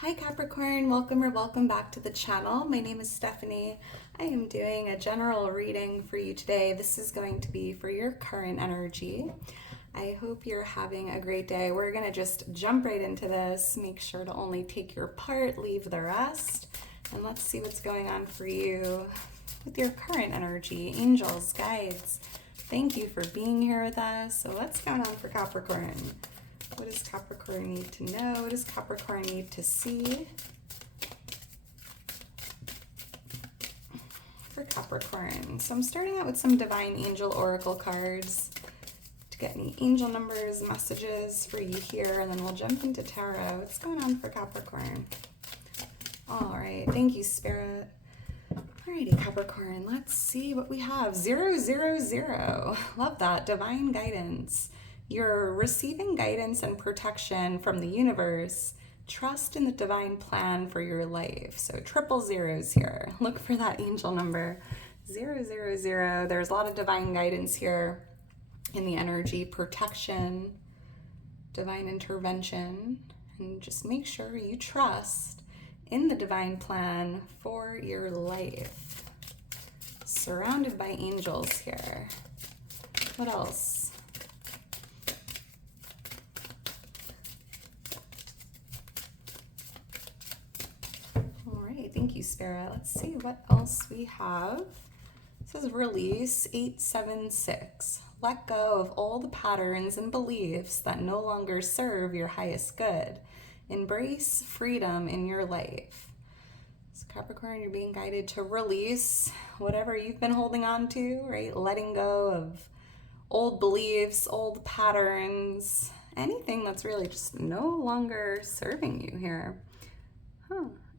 Hi Capricorn, welcome or welcome back to the channel. My name is Stephanie. I am doing a general reading for you today. This is going to be for your current energy. I hope you're having a great day. We're gonna just jump right into this. Make sure to only take your part, leave the rest. And let's see what's going on for you with your current energy. Angels, guides, thank you for being here with us. So what's going on for Capricorn? What does Capricorn need to know? What does Capricorn need to see for Capricorn? So I'm starting out with some Divine Angel Oracle cards to get any angel numbers, messages for you here, and then we'll jump into tarot. What's going on for Capricorn? All right, thank you, Spirit. Alrighty, Capricorn, let's see what we have. 000. Love that. Divine guidance. You're receiving guidance and protection from the universe. Trust in the divine plan for your life. So triple zeros here. Look for that angel number. 000. There's a lot of divine guidance here in the energy. Protection, divine intervention. And just make sure you trust in the divine plan for your life. Surrounded by angels here. What else? Thank you, Spirit. Let's see what else we have. This is release 876. Let go of old patterns and beliefs that no longer serve your highest good. Embrace freedom in your life. So Capricorn, you're being guided to release whatever you've been holding on to, right? Letting go of old beliefs, old patterns, anything that's really just no longer serving you here.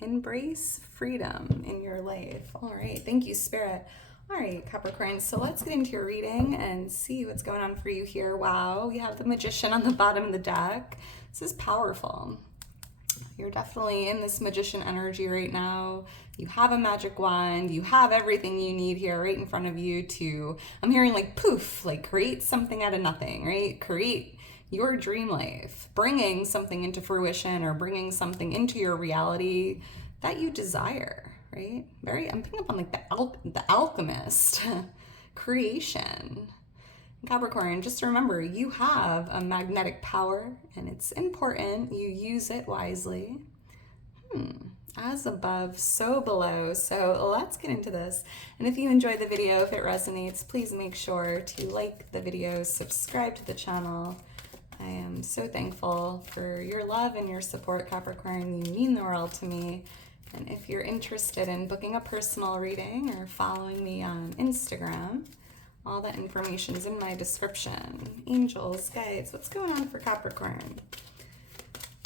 Embrace freedom in your life. All right, thank you, Spirit. All right, Capricorn, so let's get into your reading and see what's going on for you here. Wow, we have the Magician on the bottom of the deck. This is powerful. You're definitely in this Magician energy right now. You have a magic wand. You have everything you need here right in front of you to, I'm hearing like poof, like create something out of nothing, right? Create your dream life, bringing something into fruition or bringing something into your reality that you desire, right? I'm picking up on like the alchemist creation. Capricorn, just remember, you have a magnetic power and it's important you use it wisely. As above, so below. So let's get into this. And if you enjoyed the video, if it resonates, please make sure to like the video, subscribe to the channel. I am so thankful for your love and your support, Capricorn. You mean the world to me. And if you're interested in booking a personal reading or following me on Instagram, all that information is in my description. Angels, guides, what's going on for Capricorn?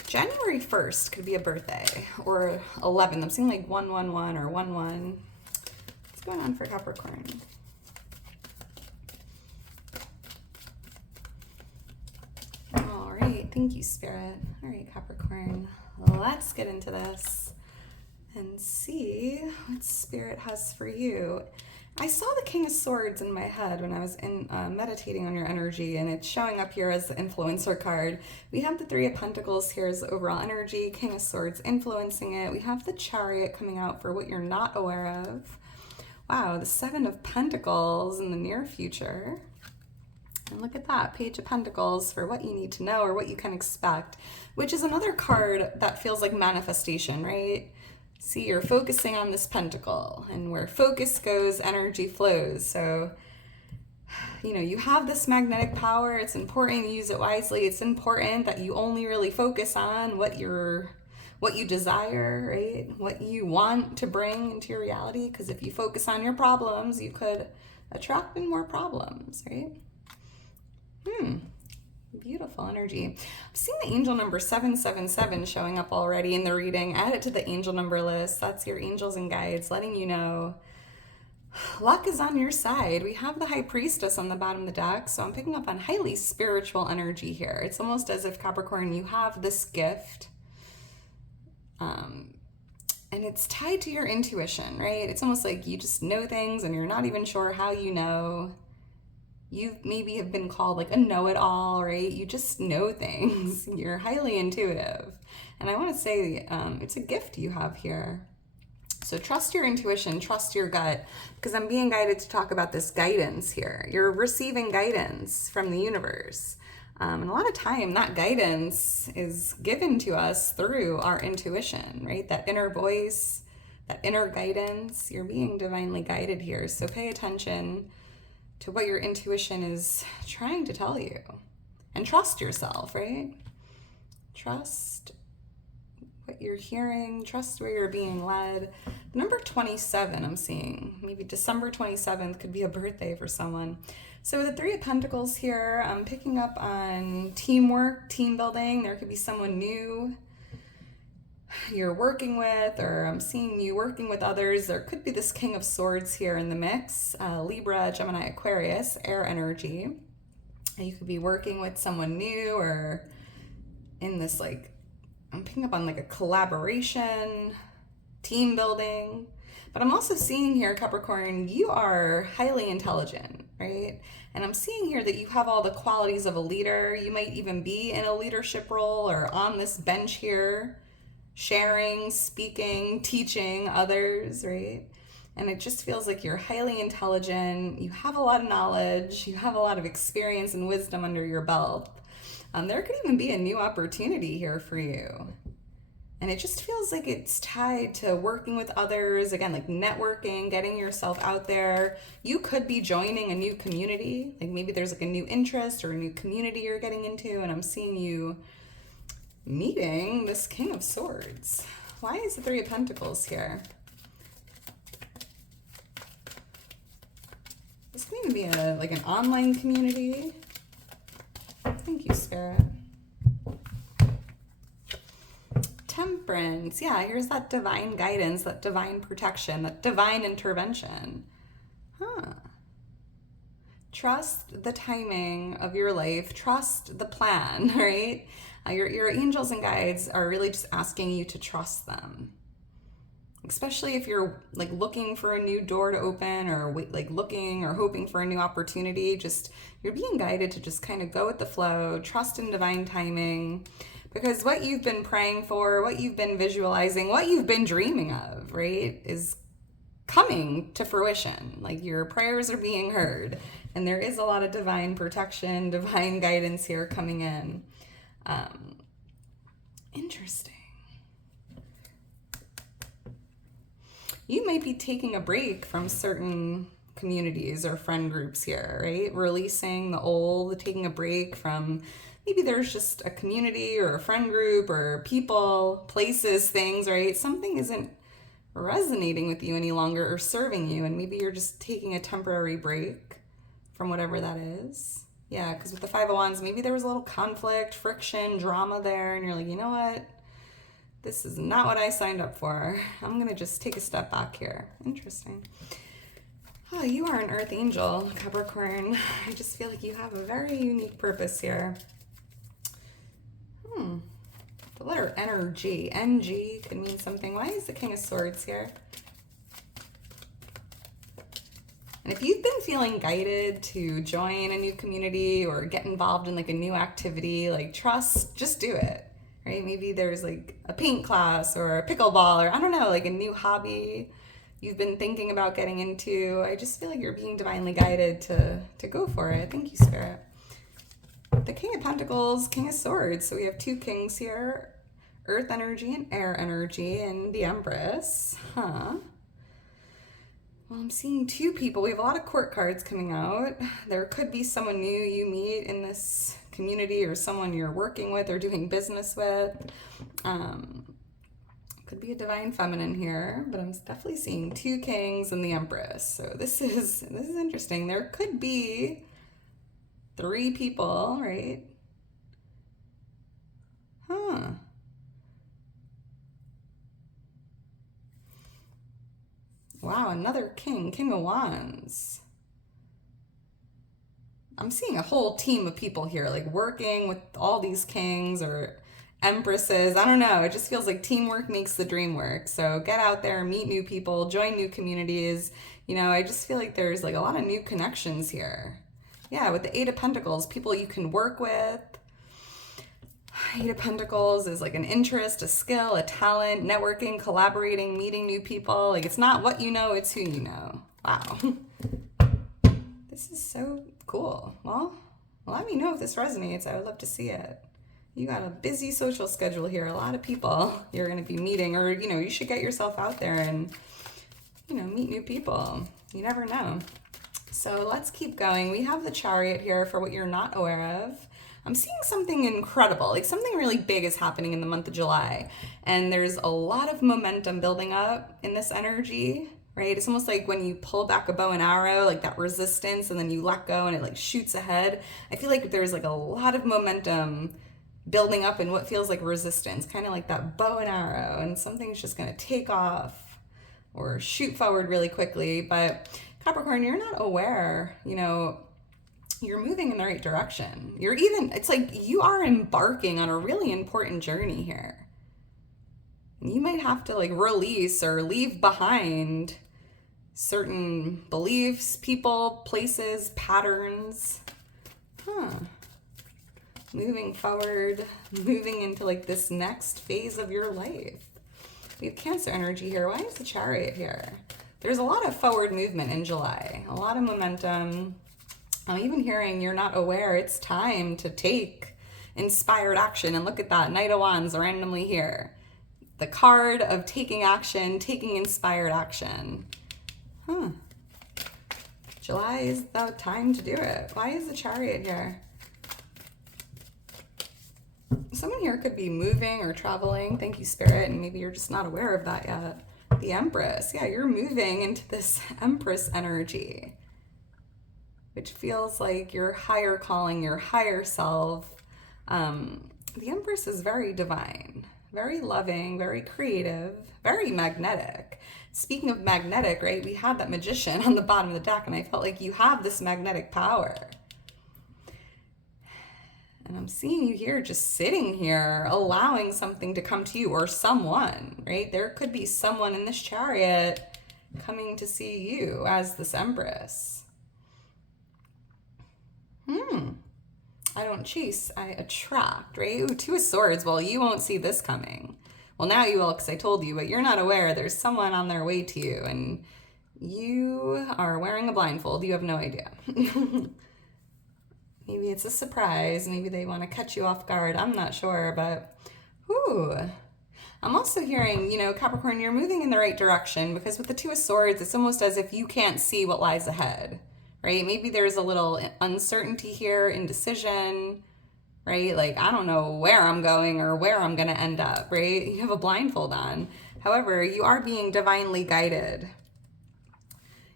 January 1st could be a birthday, or 11th. I'm seeing like 111 or 11. What's going on for Capricorn? All right, thank you, Spirit. All right, Capricorn, let's get into this and see what Spirit has for you. I saw the King of Swords in my head when I was meditating on your energy, and it's showing up here as the influencer card. We have the Three of Pentacles here as the overall energy, King of Swords influencing it. We have the Chariot coming out for what you're not aware of. Wow, the Seven of Pentacles in the near future. And look at that, Page of Pentacles for what you need to know or what you can expect, which is another card that feels like manifestation, right? See, you're focusing on this pentacle, and where focus goes, energy flows. So, you know, you have this magnetic power. It's important you use it wisely. It's important that you only really focus on what you desire, right? What you want to bring into your reality. Because if you focus on your problems, you could attract in more problems, right? Beautiful energy. I'm seeing the angel number 777 showing up already in the reading. Add it to the angel number list. That's your angels and guides letting you know luck is on your side. We have the High Priestess on the bottom of the deck, so I'm picking up on highly spiritual energy here. It's almost as if, Capricorn, you have this gift, and it's tied to your intuition, right? It's almost like you just know things and you're not even sure how you know. You maybe have been called like a know-it-all, right? You just know things. You're highly intuitive. And I want to say it's a gift you have here. So trust your intuition, trust your gut, because I'm being guided to talk about this guidance here. You're receiving guidance from the universe. And a lot of time that guidance is given to us through our intuition, right? That inner voice, that inner guidance. You're being divinely guided here. So pay attention to what your intuition is trying to tell you. And trust yourself, right? Trust what you're hearing, trust where you're being led. Number 27, I'm seeing, maybe December 27th could be a birthday for someone. So the Three of Pentacles here, I'm picking up on teamwork, team building. There could be someone new you're working with, or I'm seeing you working with others. There could be this King of Swords here in the mix, Libra, Gemini, Aquarius, air energy. You could be working with someone new, or in this, like, I'm picking up on like a collaboration, team building. But I'm also seeing here, Capricorn, you are highly intelligent, right? And I'm seeing here that you have all the qualities of a leader. You might even be in a leadership role or on this bench here, sharing, speaking, teaching others, right? And it just feels like you're highly intelligent. You have a lot of knowledge. You have a lot of experience and wisdom under your belt. There could even be a new opportunity here for you. And it just feels like it's tied to working with others, again, like networking, getting yourself out there. You could be joining a new community. Like maybe there's like a new interest or a new community you're getting into, and I'm seeing you meeting this King of Swords. Why is the Three of Pentacles here? This could even be like an online community. Thank you, Spirit. Temperance. Yeah, here's that divine guidance, that divine protection, that divine intervention. Trust the timing of your life. Trust the plan, right? Your angels and guides are really just asking you to trust them. Especially if you're like looking for a new door to open, or like looking or hoping for a new opportunity, just you're being guided to just kind of go with the flow, trust in divine timing, because what you've been praying for, what you've been visualizing, what you've been dreaming of, right, is coming to fruition. Like your prayers are being heard, and there is a lot of divine protection, divine guidance here coming in. Interesting. You might be taking a break from certain communities or friend groups here, right? Releasing the old, taking a break from, maybe there's just a community or a friend group or people, places, things, right? Something isn't resonating with you any longer or serving you, and maybe you're just taking a temporary break from whatever that is. Yeah, because with the Five of Wands, maybe there was a little conflict, friction, drama there, and you're like, you know what? This is not what I signed up for. I'm going to just take a step back here. Interesting. Oh, you are an earth angel, Capricorn. I just feel like you have a very unique purpose here. The letter energy, NG, could mean something. Why is the King of Swords here? And if you've been feeling guided to join a new community or get involved in like a new activity, like just do it. Right? Maybe there's like a paint class or a pickleball, or I don't know, like a new hobby you've been thinking about getting into. I just feel like you're being divinely guided to go for it. Thank you, Spirit. The King of Pentacles, King of Swords. So we have two kings here, earth energy and air energy, and the Empress. Well, I'm seeing two people. We have a lot of court cards coming out. There could be someone new you meet in this community, or someone you're working with or doing business with. Could be a divine feminine here, but I'm definitely seeing two kings and the Empress. So this is interesting. There could be three people, right? Wow, another king, King of Wands. I'm seeing a whole team of people here, like working with all these kings or empresses. I don't know. It just feels like teamwork makes the dream work. So get out there, meet new people, join new communities. You know, I just feel like there's like a lot of new connections here. Yeah, with the Eight of Pentacles, people you can work with. Eight of Pentacles is like an interest, a skill, a talent, networking, collaborating, meeting new people. Like, it's not what you know, it's who you know. Wow. This is so cool. Well, let me know if this resonates. I would love to see it. You got a busy social schedule here. A lot of people you're going to be meeting, or, you know, you should get yourself out there and, you know, meet new people. You never know. So let's keep going. We have the Chariot here for what you're not aware of. I'm seeing something incredible, like something really big is happening in the month of July. And there's a lot of momentum building up in this energy, right? It's almost like when you pull back a bow and arrow, like that resistance, and then you let go and it like shoots ahead. I feel like there's like a lot of momentum building up in what feels like resistance, kind of like that bow and arrow, and something's just going to take off or shoot forward really quickly. But Capricorn, you're not aware, you know, you're moving in the right direction. It's like you are embarking on a really important journey here. You might have to like release or leave behind certain beliefs, people, places, patterns. Moving forward, moving into like this next phase of your life. We have Cancer energy here. Why is the Chariot here? There's a lot of forward movement in July, a lot of momentum. I'm even hearing you're not aware it's time to take inspired action. And look at that, Knight of Wands randomly here. The card of taking action, taking inspired action. July is the time to do it. Why is the Chariot here? Someone here could be moving or traveling. Thank you, Spirit. And maybe you're just not aware of that yet. The Empress. Yeah, you're moving into this Empress energy, which feels like your higher calling, your higher self. The Empress is very divine, very loving, very creative, very magnetic. Speaking of magnetic, right, we had that Magician on the bottom of the deck, and I felt like you have this magnetic power. And I'm seeing you here just sitting here, allowing something to come to you, or someone, right? There could be someone in this Chariot coming to see you as this Empress. I don't chase, I attract, right? Ooh, Two of Swords. Well, you won't see this coming. Well, now you will, because I told you, but you're not aware. There's someone on their way to you, and you are wearing a blindfold. You have no idea. Maybe it's a surprise. Maybe they want to catch you off guard. I'm not sure, but I'm also hearing, you know, Capricorn, you're moving in the right direction, because with the Two of Swords, it's almost as if you can't see what lies ahead, right? Maybe there's a little uncertainty here, indecision, right? Like, I don't know where I'm going or where I'm going to end up, right? You have a blindfold on. However, you are being divinely guided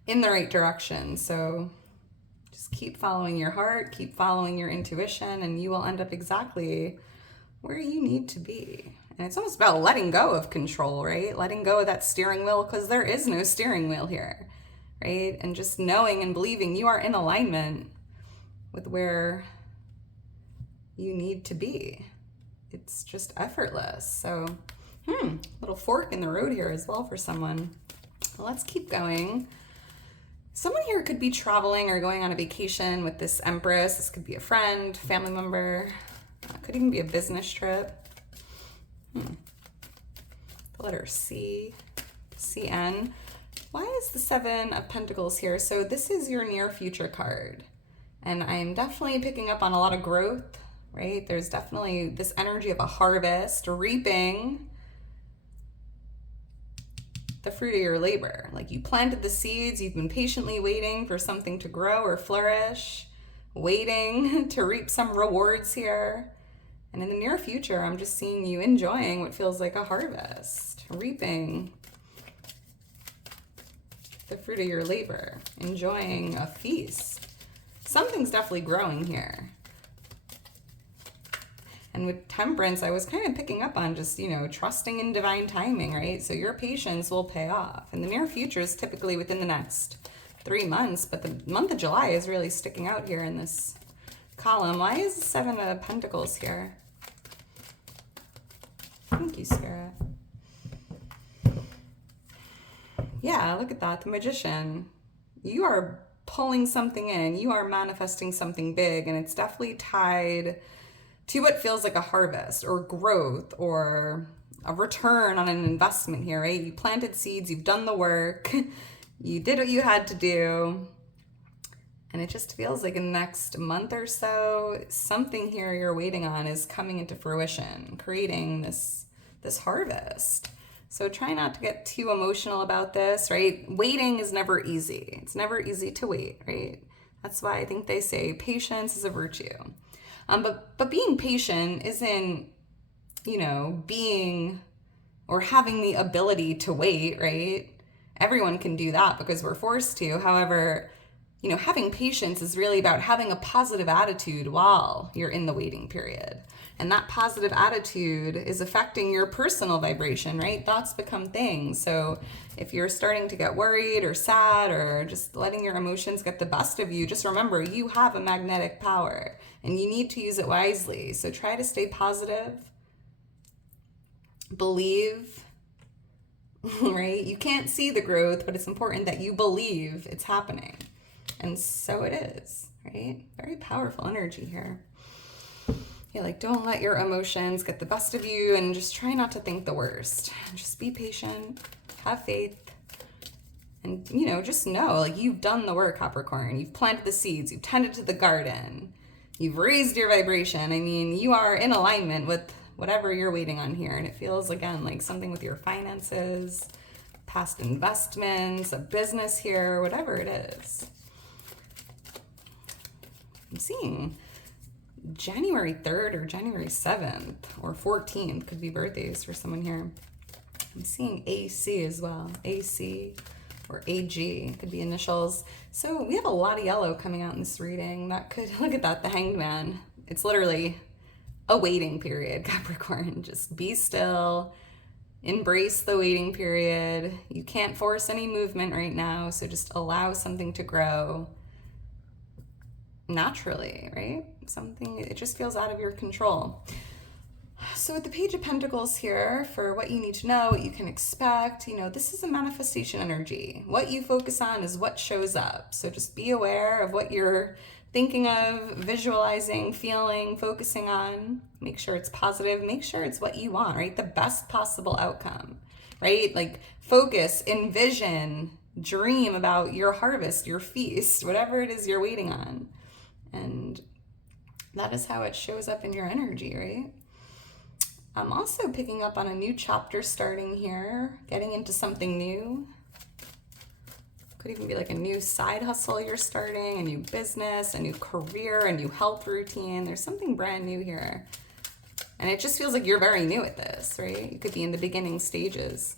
in the right direction. So just keep following your heart, keep following your intuition, and you will end up exactly where you need to be. And it's almost about letting go of control, right? Letting go of that steering wheel, because there is no steering wheel here, right? And just knowing and believing you are in alignment with where you need to be. It's just effortless. So, little fork in the road here as well for someone. Well, let's keep going. Someone here could be traveling or going on a vacation with this Empress. This could be a friend, family member. Could even be a business trip. The letter C, CN. Why is the Seven of Pentacles here? So this is your near future card. And I'm definitely picking up on a lot of growth, right? There's definitely this energy of a harvest, reaping the fruit of your labor. Like, you planted the seeds, you've been patiently waiting for something to grow or flourish, waiting to reap some rewards here. And in the near future, I'm just seeing you enjoying what feels like a harvest, reaping the fruit of your labor, enjoying a feast. Something's definitely growing here. And with Temperance, I was kind of picking up on just, you know, trusting in divine timing, right? So your patience will pay off. And the near future is typically within the next 3 months, but the month of July is really sticking out here in this column. Why is the Seven of Pentacles here? Thank you, Spirit. Yeah, look at that, the Magician. You are pulling something in. You are manifesting something big, and it's definitely tied to what feels like a harvest or growth or a return on an investment here, right? You planted seeds, you've done the work, you did what you had to do. And it just feels like in the next month or so, something here you're waiting on is coming into fruition, creating this harvest. So try not to get too emotional about this, right? Waiting is never easy. It's never easy to wait, right? That's why I think they say patience is a virtue. But being patient isn't, being or having the ability to wait, right? Everyone can do that because we're forced to. However, having patience is really about having a positive attitude while you're in the waiting period. And that positive attitude is affecting your personal vibration, right? Thoughts become things. So if you're starting to get worried or sad or just letting your emotions get the best of you, just remember you have a magnetic power and you need to use it wisely. So try to stay positive, believe, right? You can't see the growth, but it's important that you believe it's happening. And so it is, right? Very powerful energy here. Yeah, don't let your emotions get the best of you and just try not to think the worst. Just be patient, have faith, and, just know, you've done the work, Capricorn. You've planted the seeds, you've tended to the garden, you've raised your vibration. I mean, you are in alignment with whatever you're waiting on here. And it feels, again, like something with your finances, past investments, a business here, whatever it is. I'm seeing January 3rd or January 7th or 14th could be birthdays for someone here. I'm seeing AC as well. AC or AG could be initials. So we have a lot of yellow coming out in this reading. That could, look at that, the Hanged Man. It's literally a waiting period, Capricorn. Just be still. Embrace the waiting period. You can't force any movement right now, so just allow something to grow naturally, right? It just feels out of your control. So with the Page of Pentacles here, for what you need to know, what you can expect, this is a manifestation energy. What you focus on is what shows up. So just be aware of what you're thinking of, visualizing, feeling, focusing on. Make sure it's positive. Make sure it's what you want, right? The best possible outcome, right? Focus, envision, dream about your harvest, your feast, whatever it is you're waiting on. And that is how it shows up in your energy, right? I'm also picking up on a new chapter starting here, getting into something new. Could even be a new side hustle you're starting, a new business, a new career, a new health routine. There's something brand new here. And it just feels like you're very new at this, right? You could be in the beginning stages.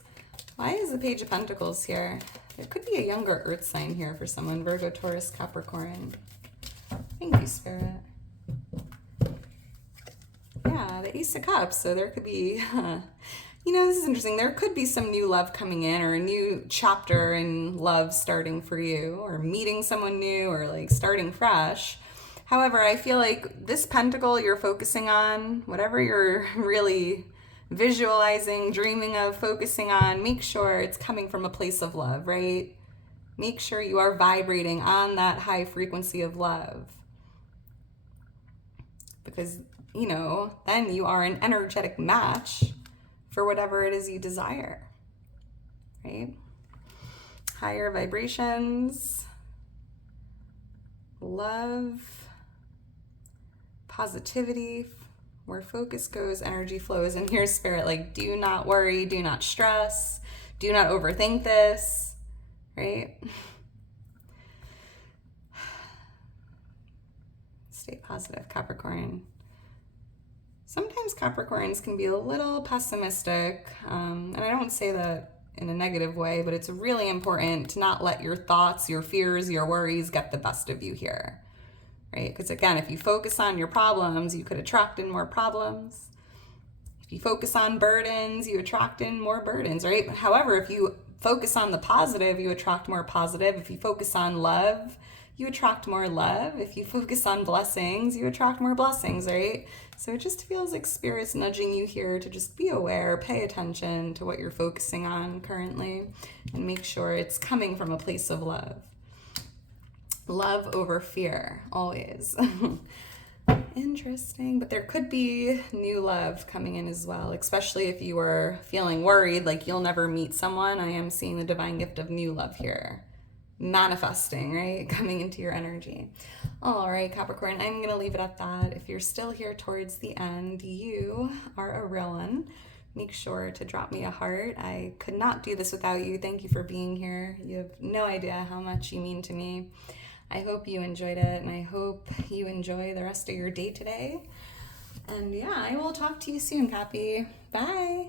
Why is the Page of Pentacles here? There could be a younger earth sign here for someone, Virgo, Taurus, Capricorn. Thank you, Spirit. Yeah, the Ace of Cups. So there could be, this is interesting. There could be some new love coming in or a new chapter in love starting for you or meeting someone new or starting fresh. However, I feel like this pentacle you're focusing on, whatever you're really visualizing, dreaming of, focusing on, make sure it's coming from a place of love, right? Make sure you are vibrating on that high frequency of love. Because, then you are an energetic match for whatever it is you desire, right? Higher vibrations, love, positivity, where focus goes, energy flows. And here's Spirit, do not worry, do not stress, do not overthink this, right? Stay positive, Capricorn. Sometimes Capricorns can be a little pessimistic, and I don't say that in a negative way, but it's really important to not let your thoughts, your fears, your worries get the best of you here, right? Because again, if you focus on your problems, you could attract in more problems. If you focus on burdens, you attract in more burdens, right? However, if you focus on the positive, you attract more positive. If you focus on love, you attract more love. If you focus on blessings, you attract more blessings, right? So it just feels like Spirit's nudging you here to just be aware, pay attention to what you're focusing on currently, and make sure it's coming from a place of love. Love over fear, always. Interesting. But there could be new love coming in as well, especially if you were feeling worried like you'll never meet someone. I am seeing the divine gift of new love here. Manifesting, right? Coming into your energy. All right, Capricorn, I'm going to leave it at that. If you're still here towards the end, you are a real one. Make sure to drop me a heart. I could not do this without you. Thank you for being here. You have no idea how much you mean to me. I hope you enjoyed it, and I hope you enjoy the rest of your day today. And yeah, I will talk to you soon, Cappy. Bye.